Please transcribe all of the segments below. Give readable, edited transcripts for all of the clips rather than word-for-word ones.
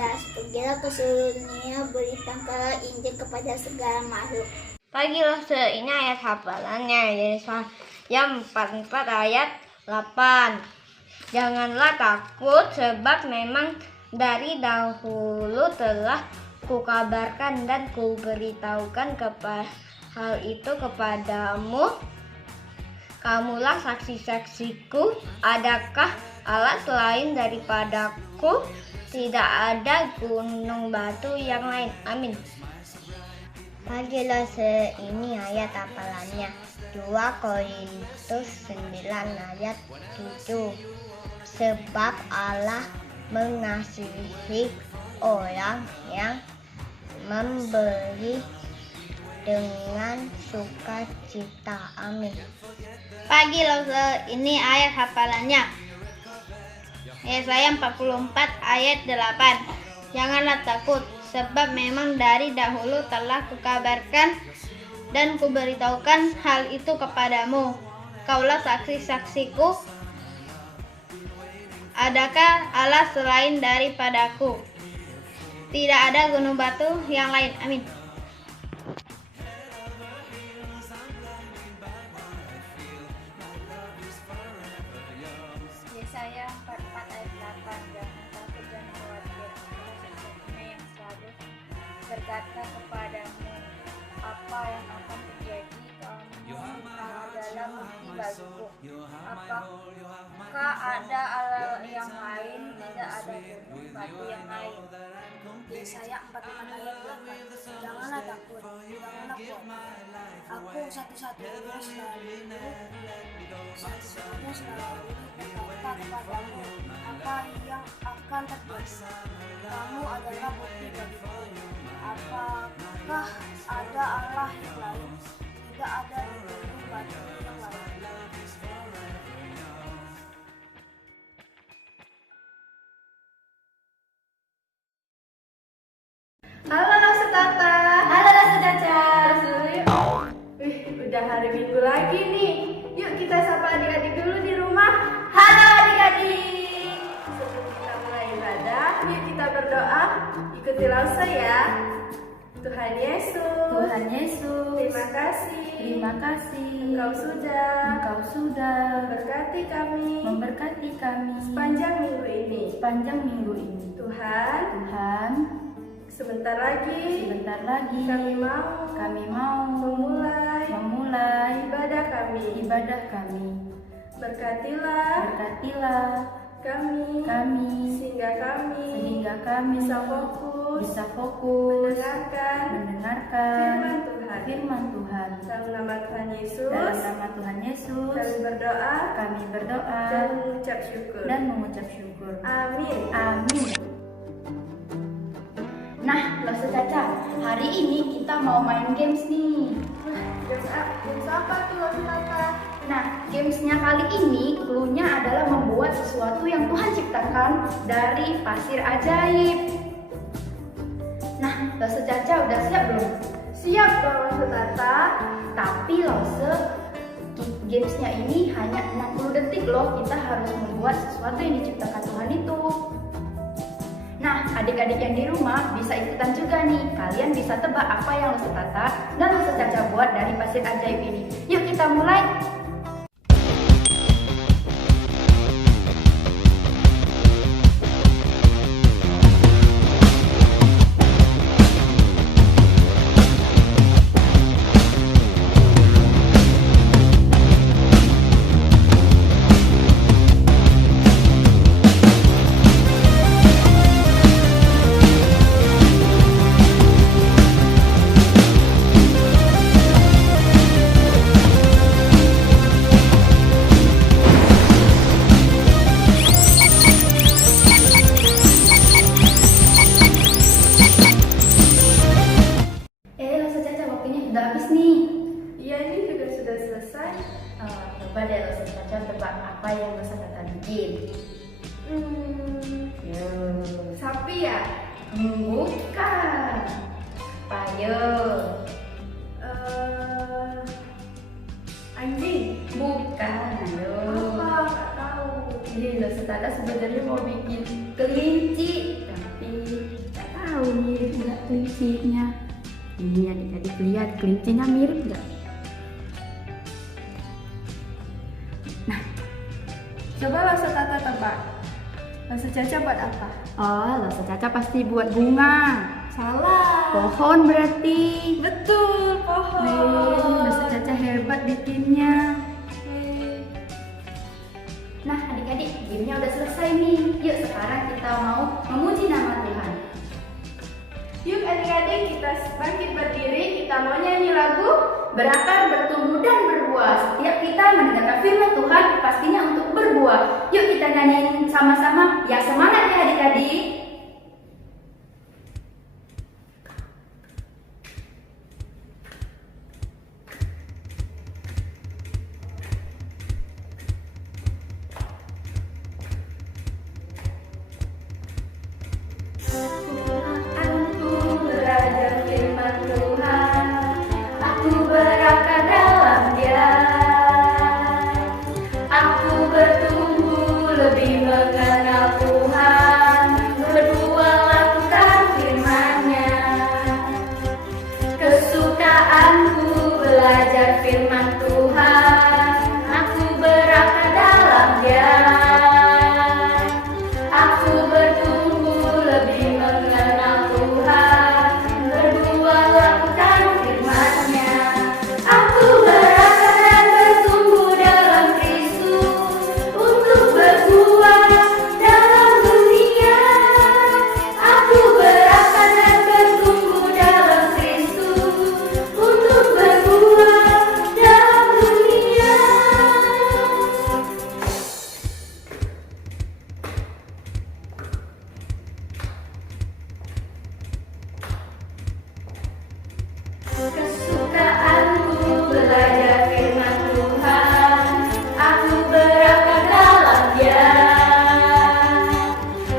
11. Pergilah ke seluruh dunia, beritakan Injil kepada segala makhluk. Pagilah ini ayat hafalannya, Yesaya 44 ayat 8. Janganlah takut, sebab memang dari dahulu telah kukabarkan dan kuberitahukan hal itu kepadamu. Kamulah saksi-saksiku. Adakah Allah selain daripadaku? Tidak ada gunung batu yang lain. Amin. Pagilah ini ayat hafalannya, 2 Korintus 9 ayat 7. Sebab Allah mengasihi orang yang memberi dengan sukacita. Amin. Pagilah ini ayat hafalannya, Yesaya 44 ayat 8. Janganlah takut, sebab memang dari dahulu telah kukabarkan dan kuberitahukan hal itu kepadamu. Kaulah saksi-saksiku. Adakah Allah selain daripadaku? Tidak ada gunung batu yang lain. Amin. Yesaya 44 ayat 8. Jangan takut dan khawatir, Aku satu-satunya yang selalu berkata kepadamu apa yang akan terjadi. Kamu adalah bukti bagiku. Apakah ada Allah yang lain? Tidak ada gunung batu yang lain. Yesaya 45 ayat 8. Janganlah takut, janganlah khawatir. Aku satu-satunya selalu berkata kepadamu apa yang akan terjadi. Kamu adalah bukti bagiku. Apakah ada Allah yang lain? Tidak ada gunung batu yang lain. Halo Setata. Halo Caca. Wih, udah hari Minggu lagi nih. Yuk kita sapa adik-adik dulu di rumah. Halo adik-adik. Sebelum kita mulai ibadah, yuk kita berdoa. Ikuti Lause ya. Tuhan Yesus. Tuhan Yesus, Terima kasih. terima kasih. Engkau sudah memberkati kami sepanjang minggu ini. sepanjang minggu ini. Tuhan, Tuhan, sebentar lagi sebentar lagi kami mau memulai ibadah kami. Berkatilah kami sehingga kami bisa fokus mendengarkan firman Tuhan. dalam nama Tuhan Yesus. Dalam nama Tuhan Yesus, Kami berdoa dan mengucap syukur. Amin. Amin. Nah, Lause Caca, hari ini kita mau main games nih. Games apa tuh Lause? Nah, gamesnya kali ini clue-nya adalah membuat sesuatu yang Tuhan ciptakan dari pasir ajaib. Nah, Lause Caca udah siap belum? Siap dong Lause Tata. Tapi Lause, gamesnya ini hanya 60 detik loh. Kita harus membuat sesuatu yang diciptakan Tuhan itu. Nah, adik-adik yang di rumah bisa ikutan juga nih. Kalian bisa tebak apa yang Lause Tata dan Lause Caca buat dari pasir ajaib ini. Yuk kita mulai. Lause Caca, waktunya udah habis nih. Iya, ini juga sudah selesai. Coba deh Lause Caca tebak apa yang Lause Tata bikin. Sapi ya? Bukan. Ayo. Anjing? Bukan. Ayo. Apa? Nggak tahu. Jadi Lause Tata sebenarnya mau bikin kelinci, tapi Nggak tahu mirip nggak kelincinya. Ini adik-adik lihat kelincinya mirip nggak? Nah, Coba Lasa Tata tebak. Lasa Caca buat apa? oh Lasa Caca pasti buat bunga. Salah. Pohon berarti. Betul, pohon. Lasa Caca hebat bikinnya. Oke. Nah adik-adik, gamenya udah selesai nih. Yuk sekarang kita mau memuji nama Tuhan. Yuk adik-adik, kita bangkit berdiri, kita mau nyanyi lagu Berakar, bertumbuh, dan berbuah. Setiap kita mendengarkan firman Tuhan pastinya untuk berbuah. Yuk kita nyanyiin sama-sama. Ya semangat ya adik-adik. Aku belajar firman Tuhan, aku berakar dalam Dia, aku bertumbuh lebih mengenal Tuhan, berdua lakukan firman-Nya. Kesukaanku belajar firman Tuhan, aku berakar dalam Dia, aku bertumbuh lebih mengenal Tuhan, berdua lakukan firman-Nya. Aku berakar dan bertumbuh dalam Kristus, untuk berbuah dalam dunia. Aku berakar dan bertumbuh dalam Kristus, untuk berbuah dalam dunia. Kesukaanku belajar firman Tuhan, aku berakar dalam Dia,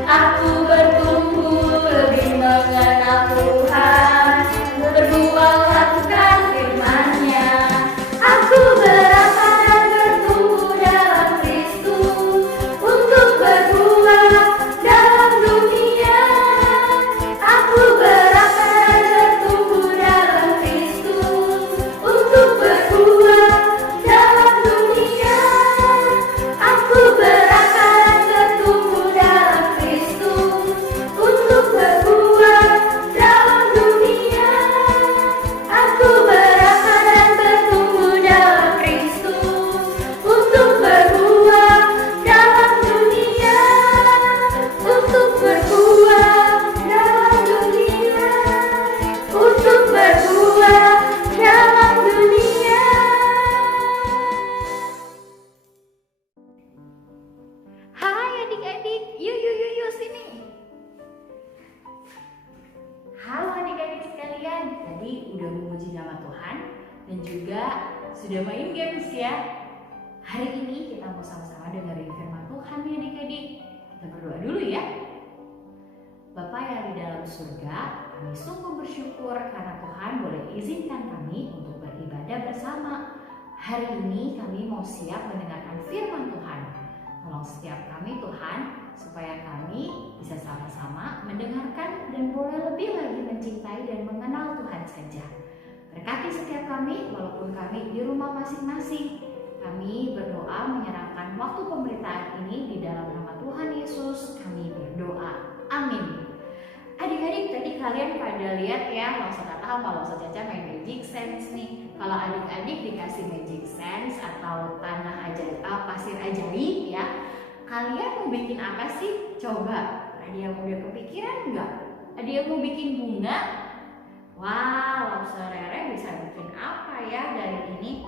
aku bertumbuh lebih mengenal Tuhan, berdua lakukan firman-Nya. Aku berakar dan bertumbuh dalam Kristus, untuk berbuah dalam dunia. Aku berakar dan bertumbuh dalam Kristus, untuk berbuah dalam dunia. Aku berakar dan bertumbuh dalam Kristus, untuk berbuah dalam dunia. Aku berakar dan bertumbuh dalam Kristus, untuk berbuah dalam dunia. Untuk berbuah dalam dunia. Untuk berbuah dalam dunia. Hai adik-adik, yuk sini. Halo adik-adik sekalian, tadi udah memuji nama Tuhan dan juga sudah main games ya. Hari ini kita mau sama-sama dengerin firman Tuhan nih adik-adik. Kita berdoa dulu ya. Bapa yang di dalam surga, kami sungguh bersyukur karena Tuhan boleh izinkan kami untuk beribadah bersama. Hari ini kami mau siap mendengarkan firman Tuhan. Tolong setiap kami Tuhan, supaya kami bisa sama-sama mendengarkan dan boleh lebih lagi mencintai dan mengenal Tuhan saja. Berkati setiap kami walaupun kami di rumah masing-masing. Kami berdoa menyerahkan waktu pemberitaan ini di dalam nama Tuhan Yesus. Kami berdoa. Amin. Adik-adik, tadi kalian pada lihat ya, Lasa Tata sama Lasa Caca main Magic Sense nih. Kalau adik-adik dikasih Magic Sense atau tanah ajaib, pasir ajaib ya, kalian mau bikin apa sih? Coba, ada yang udah kepikiran nggak? Ada yang mau bikin bunga? Wah, Lasa Rere bisa bikin apa ya dari ini?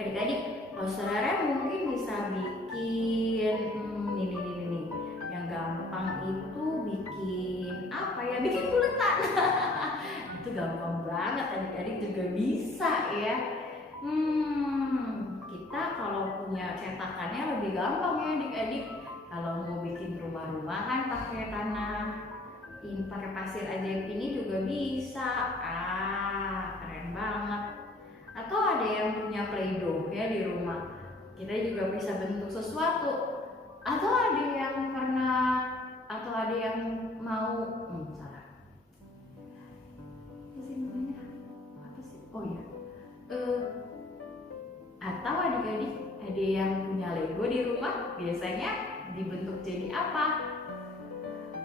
Adik-adik, Lasa Rere mungkin bisa bikin ini. Yang gampang itu bikin apa ya? Bikin buletan. Itu gampang banget, adik-adik juga bisa ya. Kita kalau punya cetakannya lebih gampang ya adik-adik. Kalau mau bikin rumah-rumahan pakai tanah, ini pakai pasir ajaib ini juga bisa. Keren banget. Atau ada yang punya Play-Doh ya di rumah, kita juga bisa bentuk sesuatu. Atau ada yang mau dibentuk jadi apa?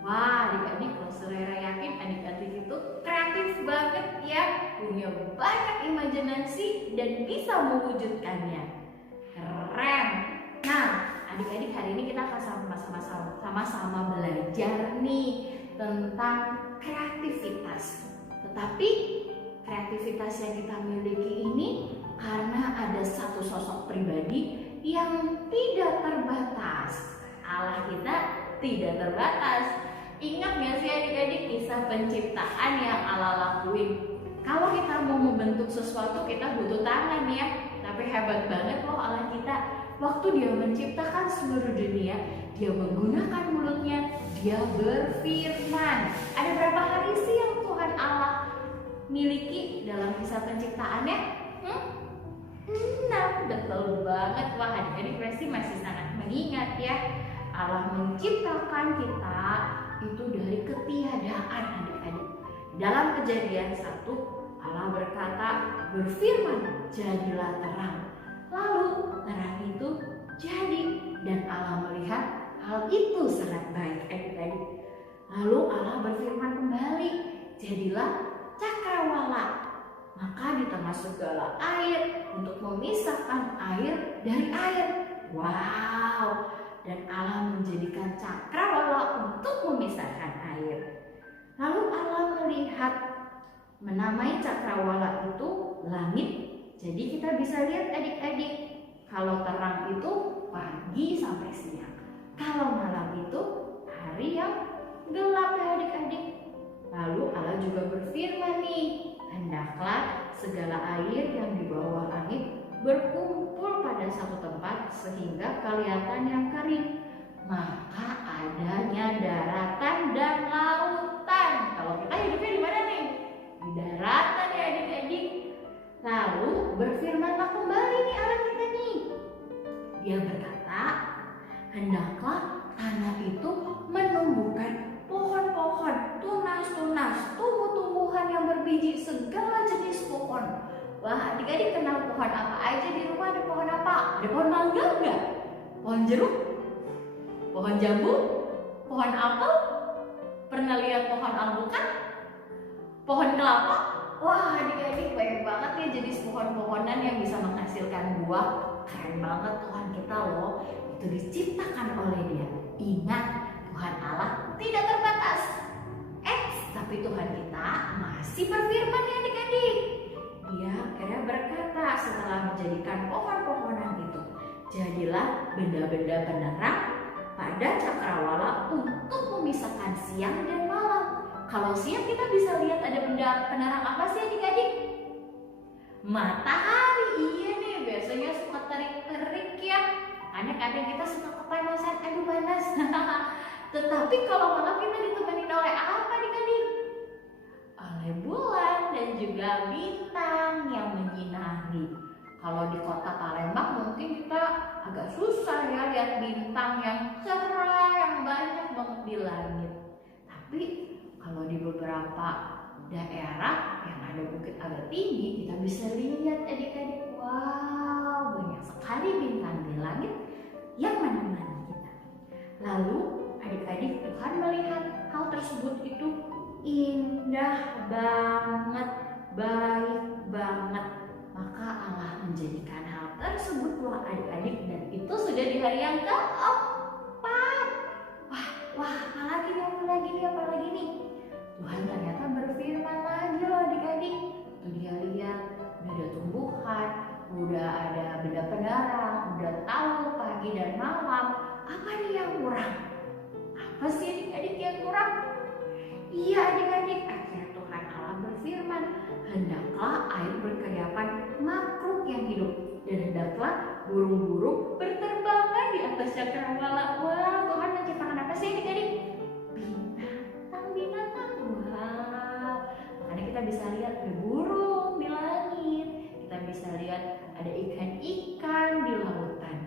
Wah, adik-adik, kalau Surera yakin adik-adik itu kreatif banget ya, punya banyak imajinasi dan bisa mewujudkannya. Keren. Nah, adik-adik, hari ini kita akan sama-sama belajar nih tentang kreativitas. Tetapi kreativitas yang kita miliki ini karena ada satu sosok pribadi yang tidak terbatas. Allah kita tidak terbatas. Ingat gak sih adik-adik kisah penciptaan yang Allah lakuin? Kalau kita mau membentuk sesuatu kita butuh tangan ya. Tapi hebat banget loh Allah kita. Waktu dia menciptakan seluruh dunia, dia menggunakan mulutnya, dia berfirman. Ada berapa hari sih yang Tuhan Allah miliki dalam kisah penciptaannya? 6, betul banget. Wah, adik-adik pasti masih sangat mengingat ya. Allah menciptakan kita itu dari ketiadaan adik-adik. Dalam Kejadian 1, Allah berkata, berfirman, jadilah terang. Lalu terang itu jadi dan Allah melihat hal itu sangat baik adik-adik. Lalu Allah berfirman kembali, jadilah cakrawala. Maka di tengah segala air untuk memisahkan air dari air. Wow! Dan Allah menjadikan cakrawala untuk memisahkan air. Lalu Allah melihat, menamai cakrawala itu langit. Jadi kita bisa lihat adik-adik, kalau terang itu pagi sampai siang, kalau malam itu hari yang gelap ya adik-adik. Lalu Allah juga berfirman nih, hendaklah segala air yang di bawah langit berkumpul pada satu tempat sehingga kelihatan yang kering. Maka adanya daratan dan lautan. Kalau kita hidupnya di mana nih? Di daratan ya adik-adik. Lalu berfirmanlah kembali nih Allah kita nih. Dia berkata, hendaklah tanah itu menumbuhkan pohon-pohon, tunas-tunas, tumbuh-tumbuhan yang berbiji, segala jenis pohon. Wah, adik-adik kenal pohon apa aja di rumah? Ada pohon apa? Ada pohon mangga enggak? Pohon jeruk? Pohon jambu? Pohon apel? Pernah lihat pohon alpukat? Pohon kelapa? Wah, adik-adik banyak banget ya jenis pohon-pohonan yang bisa menghasilkan buah. Keren banget Tuhan kita loh. Itu diciptakan oleh Dia. Ingat, Tuhan Allah tidak terbatas. Tapi Tuhan kita masih berfirman ya adik-adik. Dia akhirnya berkata setelah menjadikan pohon-pohonan itu, jadilah benda-benda penerang pada cakrawala untuk memisahkan siang dan malam. Kalau siang kita bisa lihat ada benda penerang apa sih adik-adik? Matahari. Iya nih, biasanya suka terik-terik ya. Kadang-kadang kita suka kepanasan, aduh panas. Tetapi kalau malam kita ditemani oleh apa adik-adik? Oleh bulan dan juga bintang yang menyinari. Kalau di kota Palembang mungkin kita agak susah ya lihat bintang yang cerah, yang banyak banget di langit. Tapi kalau di beberapa daerah yang ada bukit agak tinggi, kita bisa lihat adik-adik, wow, banyak sekali bintang di langit yang menemani kita. Lalu adik-adik, Tuhan melihat hal tersebut itu indah banget, baik banget. Maka Allah menjadikan hal tersebut wah adik-adik, dan itu sudah di hari yang keempat. Wah, apalagi nih? Tuhan ternyata berfirman lagi loh adik-adik. Tuh dia lihat, udah ada tumbuhan, udah ada benda penerang, udah tahu pagi dan malam. Apa nih yang kurang? Apa sih adik-adik yang kurang? Iya adik-adik, akhirnya Tuhan Allah berfirman, hendaklah air berkeriapan makhluk yang hidup, dan hendaklah burung-burung berterbangan di atas cakrawala. Wah, Tuhan menciptakan apa sih adik-adik? Binatang. Wow. Makanya kita bisa lihat ada burung di langit, kita bisa lihat ada ikan-ikan di lautan,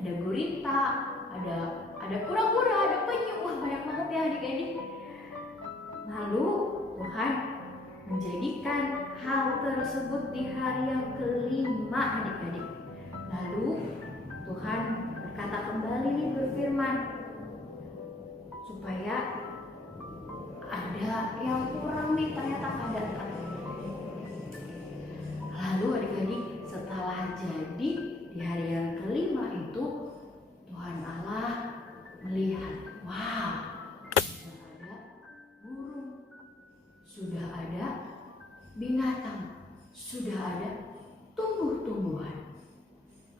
ada gurita, ada kura-kura, ada penyu. Wah, banyak banget ya adik-adik. Lalu Tuhan menjadikan hal tersebut di hari yang kelima adik-adik. Lalu Tuhan berkata kembali nih, berfirman, supaya ada yang kurang nih, ternyata ada. Lalu adik-adik, setelah jadi di hari yang kelima itu, Tuhan Allah melihat, wow, sudah ada burung, sudah ada binatang, sudah ada tumbuh-tumbuhan.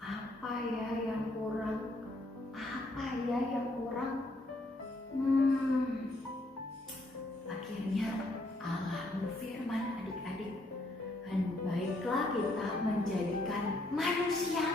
Apa ya yang kurang? Apa ya yang kurang? Akhirnya Allah berfirman, adik-adik, baiklah kita menjadikan manusia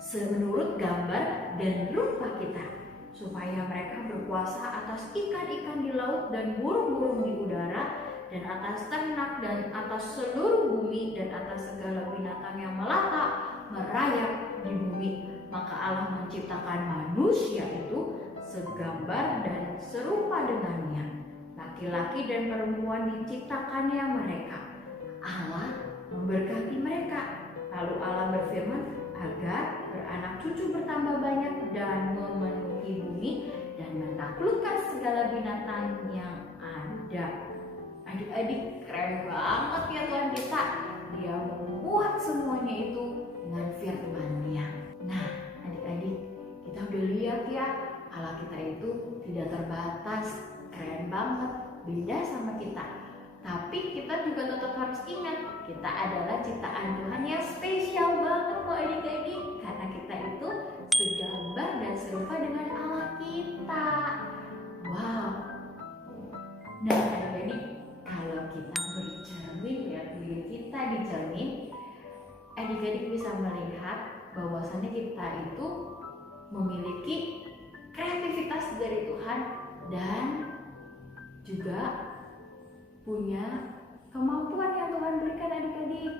semenurut gambar dan rupa kita, supaya mereka berkuasa atas ikan-ikan di laut dan burung-burung di udara, dan atas ternak, dan atas seluruh bumi, dan atas segala binatang yang melata merayap di bumi. Maka Allah menciptakan manusia itu segambar dan serupa dengannya. Laki-laki dan perempuan diciptakannya mereka. Allah memberkati mereka. Lalu Allah berfirman, agar beranak cucu bertambah banyak dan memenuhi bumi dan menaklukkan segala binatang yang ada. Adik-adik, keren banget ya Tuhan kita. Dia membuat semuanya itu dengan firman-Nya. Nah, adik-adik, kita udah lihat ya, Allah kita itu tidak terbatas, keren banget, beda sama kita. Tapi kita juga tetap harus ingat, kita adalah ciptaan Tuhan yang spesial banget loh adik-adik, karena kita itu segambar dan serupa dengan Allah kita. Wow. Nah adik-adik, kalau kita bercermin, lihat diri kita di cermin, adik-adik bisa melihat bahwasannya kita itu memiliki kreativitas dari Tuhan dan juga punya kemampuan yang Tuhan berikan adik-adik.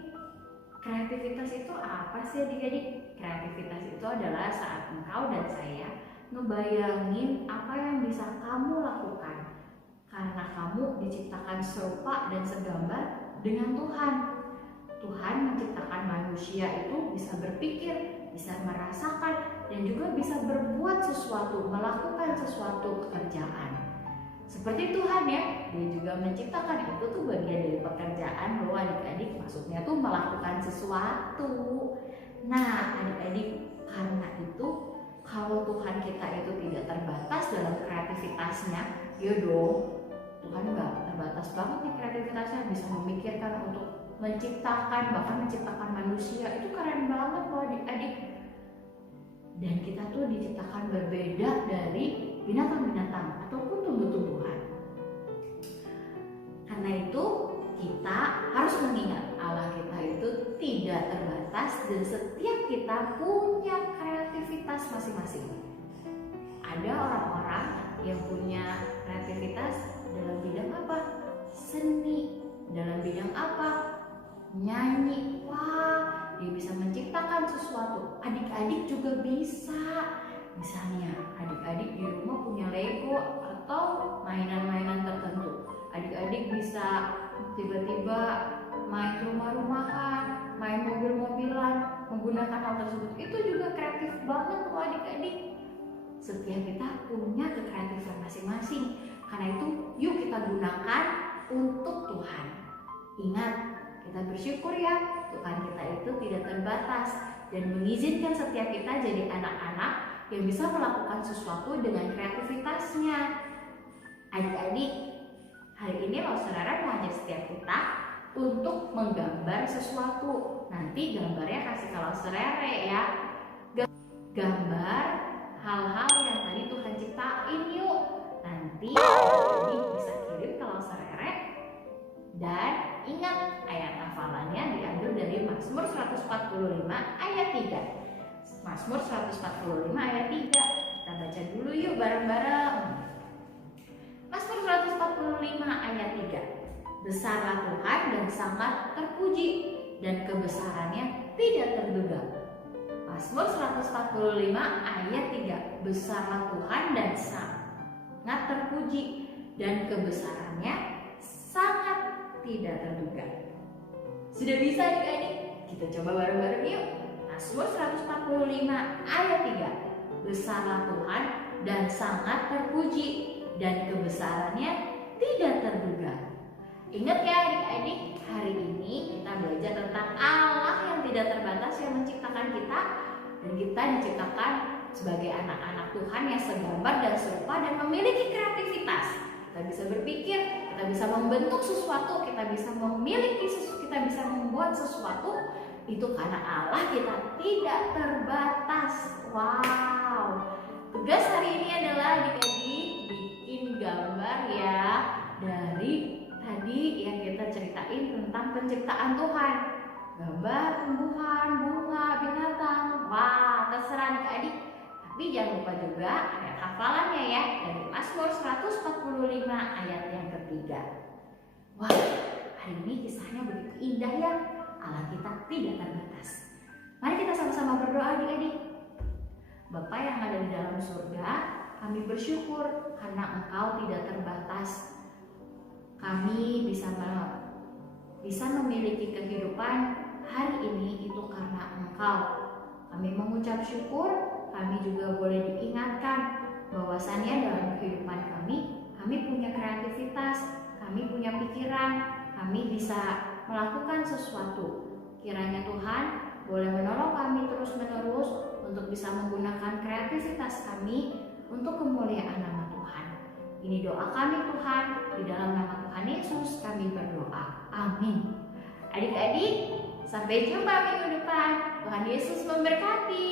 Kreativitas itu apa sih adik-adik? Kreativitas itu adalah saat engkau dan saya ngebayangin apa yang bisa kamu lakukan, karena kamu diciptakan serupa dan segambar dengan Tuhan. Tuhan menciptakan manusia itu bisa berpikir, bisa merasakan, dan juga bisa berbuat sesuatu, melakukan sesuatu pekerjaan. Seperti Tuhan ya, dia juga menciptakan, itu tuh bagian dari pekerjaan loh adik-adik, maksudnya tuh melakukan sesuatu. Nah adik-adik, karena itu kalau Tuhan kita itu tidak terbatas dalam kreativitasnya, ya dong, Tuhan nggak terbatas banget nih kreativitasnya, bisa memikirkan untuk menciptakan, bahkan menciptakan manusia, itu keren banget loh adik-adik. Dan kita tuh diciptakan berbeda dari binatang-binatang ataupun tumbuh-tumbuhan. Karena itu kita harus mengingat Allah kita itu tidak terbatas dan setiap kita punya kreativitas masing-masing. Ada orang-orang yang punya kreativitas dalam bidang apa? Seni. Dalam bidang apa? Nyanyi. Wah, dia bisa menciptakan sesuatu. Adik-adik juga bisa. Misalnya adik-adik di rumah punya Lego atau mainan-mainan tertentu. Adik-adik bisa tiba-tiba main rumah-rumahan, main mobil-mobilan, menggunakan hal tersebut. Itu juga kreatif banget loh adik-adik. Setiap kita punya kekreatifan masing-masing. Karena itu yuk kita gunakan untuk Tuhan. Ingat, kita bersyukur ya, Tuhan kita itu tidak terbatas dan mengizinkan setiap kita jadi anak-anak yang bisa melakukan sesuatu dengan kreativitasnya. Adik-adik, hari ini loh saudara mau ajak setiap kita untuk menggambar sesuatu. Nanti gambarnya kasih kalau saudara ya. Gambar hal-hal yang tadi Tuhan ciptain yuk. Nanti adik bisa kirim kalau saudara. Dan ingat, ayat hafalannya diambil dari Mazmur 145 ayat 3. Mazmur 145 ayat 3. Kita baca dulu yuk bareng-bareng. Mazmur 145 ayat 3. Besarlah Tuhan dan sangat terpuji, dan kebesarannya tidak terduga. Mazmur 145 ayat 3. Besarlah Tuhan dan sangat terpuji, dan kebesarannya sangat tidak terduga. Sudah bisa adik-adik? Kita coba bareng-bareng yuk. Mazmur 145 ayat 3. Besarlah Tuhan dan sangat terpuji, dan kebesarannya tidak terduga. Ingat ya adik-adik, hari ini kita belajar tentang Allah yang tidak terbatas yang menciptakan kita, dan kita diciptakan sebagai anak-anak Tuhan yang segambar dan serupa dan memiliki kreativitas. Kita bisa berpikir, kita bisa membentuk sesuatu, kita bisa memiliki sesuatu, kita bisa membuat sesuatu. Itu karena Allah kita tidak terbatas. Wow. Tugas hari ini adalah adik-adik bikin gambar ya dari tadi yang kita ceritain tentang penciptaan Tuhan. Gambar tumbuhan, bunga, binatang. Wah, terserah adik-adik. Tapi jangan lupa juga ada hafalannya ya, dari Mazmur 145 ayat yang ketiga. Wah, hari ini kisahnya begitu indah ya. Allah kita tidak terbatas. Mari kita sama-sama berdoa adik-adik. Bapa yang ada di dalam surga, kami bersyukur karena Engkau tidak terbatas. Kami bisa memiliki kehidupan hari ini itu karena Engkau. Kami mengucap syukur, kami juga boleh diingatkan bahwasannya dalam kehidupan kami punya kreativitas, kami punya pikiran, kami bisa melakukan sesuatu. Kiranya Tuhan boleh menolong kami terus-menerus untuk bisa menggunakan kreativitas kami untuk kemuliaan nama Tuhan. Ini doa kami Tuhan, di dalam nama Tuhan Yesus kami berdoa. Amin. Adik-adik, sampai jumpa minggu depan. Tuhan Yesus memberkati.